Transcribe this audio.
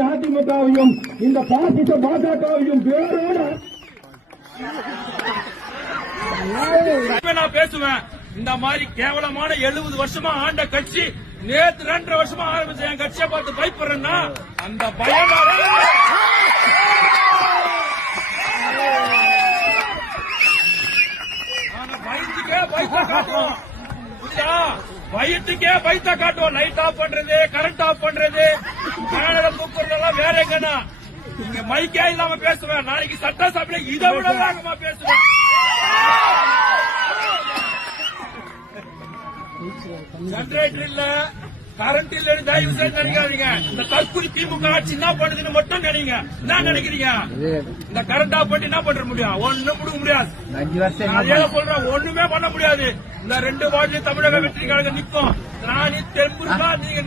அதிமுகவையும் இந்த பாசிச பாஜகவையும் வேரோடு நான் பேசுவேன். இந்த மாதிரி கேவலமான 70 வருஷமா ஆண்ட கட்சி நேற்று 2.5 வருஷமா ஆரம்பிச்ச என் கட்சியை பார்த்து பயப்படுறேன்னா அந்த பயம் வயிற்றுக்கே பைத்த காட்டுவோம். லைட் ஆஃப் பண்றது, கரண்ட் ஆஃப் பண்றது, மேல தூக்குறதெல்லாம் வேற எங்கன்னா இங்க மைக்கே இல்லாம பேசுவேன். நாளைக்கு சட்டசபையில இதை விட வேகமா பேசுவேன். ஜெனரேட்டர் இல்ல, கரண்ட் இல்லன்னு தயவு செய்து நினைக்காதீங்க. இந்த தற்கொலை திமுக ஆட்சி என்ன பண்ணுதுன்னு மட்டும் நினைங்க. என்ன நினைக்கிறீங்க? இந்த கரண்ட் ஆஃப் பண்ணி என்ன பண்ண முடியும்? ஒண்ணும் கொடுக்க முடியாது. அதே சொல்றேன், ஒண்ணுமே பண்ண முடியாது. இந்த 2 வார்டுல தமிழக வெற்றி கழகம் நிற்கும். நான் தெம்புருக்கா, நீங்க